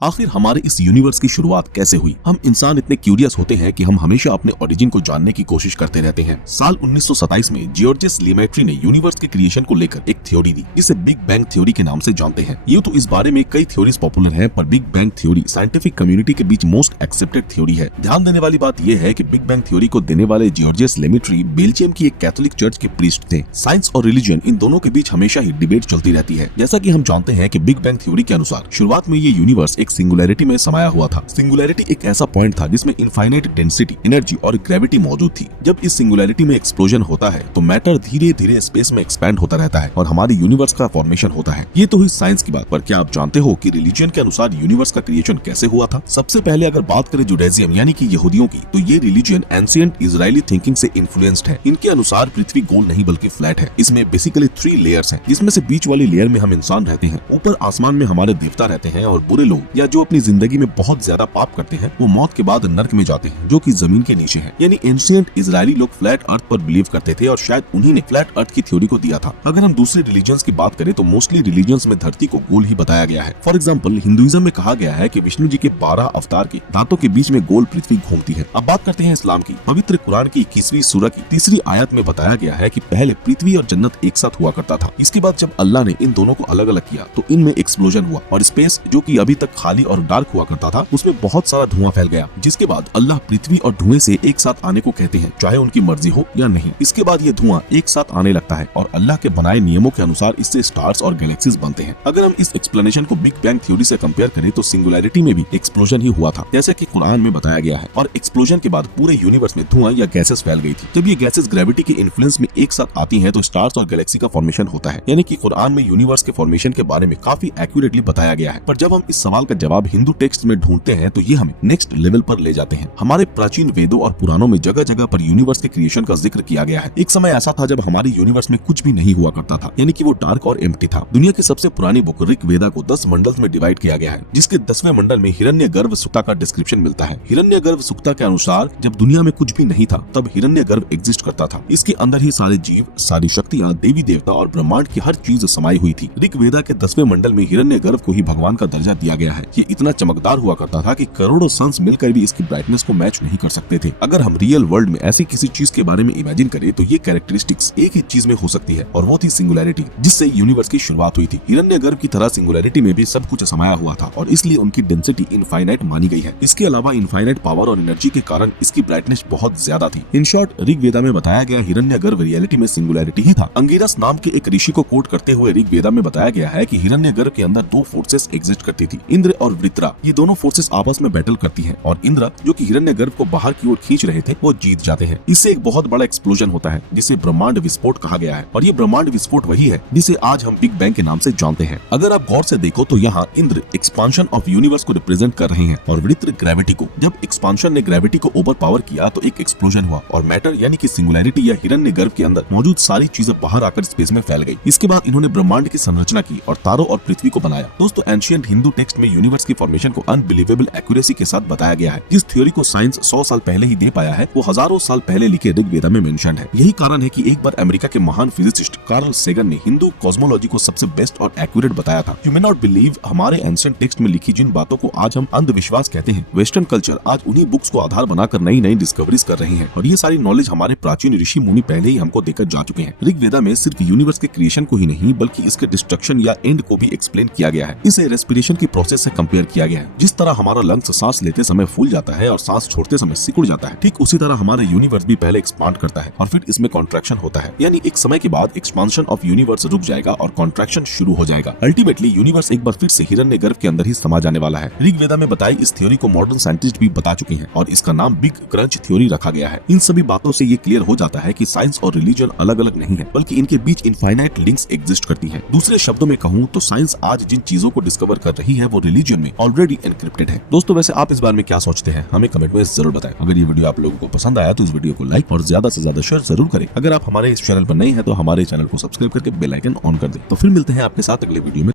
आखिर हमारे इस यूनिवर्स की शुरुआत कैसे हुई। हम इंसान इतने क्यूरियस होते हैं कि हम हमेशा अपने ओरिजिन को जानने की कोशिश करते रहते हैं। साल 1927 में जियोर्जियस लेमेट्री ने यूनिवर्स के क्रिएशन को लेकर एक थ्योरी दी, जिसे बिग बैंग थ्योरी के नाम से जानते हैं। यूं तो इस बारे में कई थ्योरीज पॉपुलर हैं, पर big bang theory scientific community के बीच मोस्ट एक्सेप्टेड थ्योरी है। ध्यान देने वाली बात यह है कि बिग बैंग थ्योरी को देने वाले जियोर्जियस लेमेट्री बेल्जियम की एक कैथोलिक चर्च के प्रीस्ट थे। साइंस और रिलीजन इन दोनों के बीच हमेशा ही डिबेट चलती रहती है। जैसा कि हम जानते हैं कि बिग बैंग थ्योरी के अनुसार शुरुआत में ये यूनिवर्स एक सिंगुलैरिटी में समाया हुआ था। सिंगुलैरिटी एक ऐसा पॉइंट था जिसमें इनफाइनाइट डेंसिटी, एनर्जी और ग्रेविटी मौजूद थी। जब इस सिंगुलैरिटी में एक्सप्लोजन होता है तो मैटर धीरे धीरे स्पेस में एक्सपैंड होता रहता है और हमारे यूनिवर्स का फॉर्मेशन होता है। ये तो हुई साइंस की बात, पर क्या आप जानते हो कि रिलीजन के अनुसार यूनिवर्स का क्रिएशन कैसे हुआ था? सबसे पहले अगर बात करें जुडाइज्म यानी कि यहूदियों की, तो ये रिलीजन एंशिएंट इजरायली थिंकिंग से इन्फ्लुएंस्ड है। इनके अनुसार पृथ्वी गोल नहीं बल्कि फ्लैट है। इसमें बेसिकली 3 लेयर्स हैं, जिसमें से बीच वाली लेयर में हम इंसान रहते हैं, ऊपर आसमान में हमारे देवता रहते हैं और बुरे लोग या जो अपनी जिंदगी में बहुत ज्यादा पाप करते हैं वो मौत के बाद नर्क में जाते हैं, जो कि जमीन के नीचे है। यानी एंशिएंट इजरायली लोग फ्लैट अर्थ पर बिलीव करते थे और शायद उन्हीं ने फ्लैट अर्थ की थ्योरी को दिया था। अगर हम दूसरे रिलीजन्स की बात करें तो मोस्टली रिलीजन्स में धरती को गोल ही बताया गया है। फॉर एग्जाम्पल हिंदुइज्म में कहा गया है कि विष्णु जी के 12 अवतार के दांतों के बीच में गोल पृथ्वी घूमती है। अब बात करते हैं इस्लाम की। पवित्र कुरान की 21वीं सूरह की 3री आयत में बताया गया है कि पहले पृथ्वी और जन्नत एक साथ हुआ करता था। इसके बाद जब अल्लाह ने इन दोनों को अलग अलग किया तो इनमें एक्सप्लोजन हुआ और स्पेस, जो कि अभी तक खाली और डार्क हुआ करता था, उसमें बहुत सारा धुआं फैल गया। जिसके बाद अल्लाह पृथ्वी और धुएं से एक साथ आने को कहते हैं, चाहे उनकी मर्जी हो या नहीं। इसके बाद ये धुआं एक साथ आने लगता है और अल्लाह के बनाए नियमों के अनुसार इससे स्टार्स और गैलेक्सीज बनते हैं। अगर हम इस एक्सप्लेनेशन को बिग बैंग थ्योरी से कंपेयर करें तो सिंगुलैरिटी में भी एक्सप्लोजन ही हुआ था, जैसे कि कुरान में बताया गया है। और एक्सप्लोजन के बाद पूरे यूनिवर्स में धुआं या गैसेस फैल गई थी। जब ये गैसेस ग्रेविटी के इन्फ्लुएंस में एक साथ आती हैं तो स्टार्स और गैलेक्सी का फॉर्मेशन होता है। यानी कि कुरान में यूनिवर्स के फॉर्मेशन के बारे में काफी एक्यूरेटली बताया गया है। पर जब हम इस सवाल का जवाब हिंदू टेक्स्ट में ढूंढते हैं तो ये हमें नेक्स्ट लेवल पर ले जाते हैं। हमारे प्राचीन वेदों और पुराणों में जगह जगह पर यूनिवर्स के क्रिएशन का जिक्र किया गया है। एक समय ऐसा था जब हमारे यूनिवर्स में कुछ भी नहीं हुआ करता था, यानी कि वो डार्क और एम्प्टी था। दुनिया की सबसे पुरानी बुक ऋग वेदा को 10 मंडल्स में डिवाइड किया गया है, जिसके 10वें मंडल में हिरण्यगर्भ सुक्ता का डिस्क्रिप्शन मिलता है। हिरण्यगर्भ सुक्ता के अनुसार जब दुनिया में कुछ भी नहीं था तब हिरण्यगर्भ एग्जिस्ट करता था। इसके अंदर ही सारे जीव, सारी शक्तियाँ, देवी देवता और ब्रह्मांड की हर चीज समाई हुई थी। ऋग वेदा के 10वें मंडल में हिरण्यगर्भ को ही भगवान का दर्जा दिया गया है। ये इतना चमकदार हुआ करता था कि करोड़ों सन्स मिलकर भी इसकी ब्राइटनेस को मैच नहीं कर सकते थे। अगर हम रियल वर्ल्ड में ऐसी किसी चीज के बारे में इमेजिन करें तो ये कैरेक्टरिस्टिक्स एक ही चीज में हो सकती है और वो थी सिंगुलैरिटी, जिससे यूनिवर्स की शुरुआत हुई थी। हिरण्यगर्भ की तरह सिंगुलैरिटी में भी सब कुछ समाया हुआ था और इसलिए उनकी डेंसिटी इनफाइनाइट मानी गई है। इसके अलावा इनफाइनाइट पावर और एनर्जी के कारण इसकी ब्राइटनेस बहुत ज्यादा थी। इन शॉर्ट, ऋग वेदा में बताया गया हिरण्यगर्भ रियलिटी में सिंगुलैरिटी ही था। अंगिरस नाम के एक ऋषि को कोट करते हुए ऋग वेदा में बताया गया है कि हिरण्यगर्भ के अंदर 2 फोर्सेस एग्जिस्ट करती थी, इंद्र और वृत्रा। ये दोनों फोर्सेस आपस में बैटल करती हैं और इंद्र, जो कि हिरण्यगर्भ को बाहर की ओर खींच रहे थे, वो जीत जाते हैं। इससे एक बहुत बड़ा एक्सप्लोजन होता है जिसे ब्रह्मांड विस्फोट कहा गया है और ये ब्रह्मांड विस्फोट वही है जिसे आज हम बिग बैंग के नाम से जानते हैं। अगर आप गौर से देखो तो यहाँ इंद्र एक्सपांशन ऑफ यूनिवर्स को रिप्रेजेंट कर रहे हैं और वृत्र ग्रेविटी को। जब एक्सपांशन ने ग्रेविटी को ओवर पावर किया तो एक एक्सप्लोजन हुआ और मैटर यानी कि सिंगुलैरिटी या हिरण्यगर्भ के अंदर मौजूद सारी चीजें बाहर आकर स्पेस में फैल गई। इसके बाद इन्होंने ब्रह्मांड की संरचना की और तारों और पृथ्वी को बनाया। दोस्तों, एंशिएंट हिंदू टेक्स्ट में यूनिवर्स की फॉर्मेशन को अनबिलीवेबल एक्यूरेसी के साथ बताया गया है। जिस थ्योरी को साइंस 100 साल पहले ही दे पाया है वो हजारों साल पहले लिखे ऋग वेदा में मेंशन है। यही कारण है कि एक बार अमेरिका के महान फिजिसिस्ट कार्ल सेगन ने हिंदू कॉस्मोलॉजी को सबसे बेस्ट और एक्यूरेट बताया था। यू मे नॉट बिलीव, हमारे एंशिएंट टेक्स्ट में लिखी जिन बातों को आज हम अंधविश्वास कहते हैं, वेस्टर्न कल्चर आज उन्हीं बुक्स को आधार बनाकर नई नई डिस्कवरीज कर रही है और ये सारी नॉलेज हमारे प्राचीन ऋषि मुनि पहले ही हमको देकर जा चुके हैं। ऋग वेदा में सिर्फ यूनिवर्स के क्रिएशन को ही नहीं बल्कि इसके डिस्ट्रक्शन या एंड को भी एक्सप्लेन किया गया है। इसे रेस्पिरेशन की प्रोसेस से कंपेयर किया गया है। जिस तरह हमारा लंग्स सांस लेते समय फूल जाता है और सांस छोड़ते समय सिकुड़ जाता है, ठीक उसी तरह हमारा यूनिवर्स भी पहले एक्सपांड करता है और फिर इसमें कॉन्ट्रैक्शन होता है। यानी एक समय के बाद एक्सपांशन ऑफ यूनिवर्स रुक जाएगा और कॉन्ट्रैक्शन शुरू हो जाएगा। अल्टीमेटली यूनिवर्स एक बार फिर से हिरण्यगर्भ के अंदर ही समा जाने वाला है। ऋग वेदा में बताई इस थ्योरी को मॉडर्न साइंटिस्ट भी बता चुके हैं और इसका नाम बिग क्रंच थ्योरी रखा गया है। इन सभी बातों से ये क्लियर हो जाता है कि साइंस और रिलीजन अलग अलग नहीं है बल्कि इनके बीच इनफाइनाइट लिंक्स एग्जिस्ट करती हैं। दूसरे शब्दों में कहूँ तो साइंस आज जिन चीजों को डिस्कवर कर रही है वो रिलीजन में ऑलरेडी एनक्रिप्टेड है। दोस्तों, वैसे आप इस बारे में क्या सोचते हैं हमें कमेंट में जरूर बताएं। अगर ये वीडियो आप लोगों को पसंद आया तो इस वीडियो को लाइक और ज्यादा से ज्यादा शेयर जरूर करें। अगर आप हमारे इस चैनल पर नए हैं तो हमारे चैनल को सब्सक्राइब करके बेल आइकन ऑन कर दें। तो फिर मिलते हैं आपके साथ अगले वीडियो में।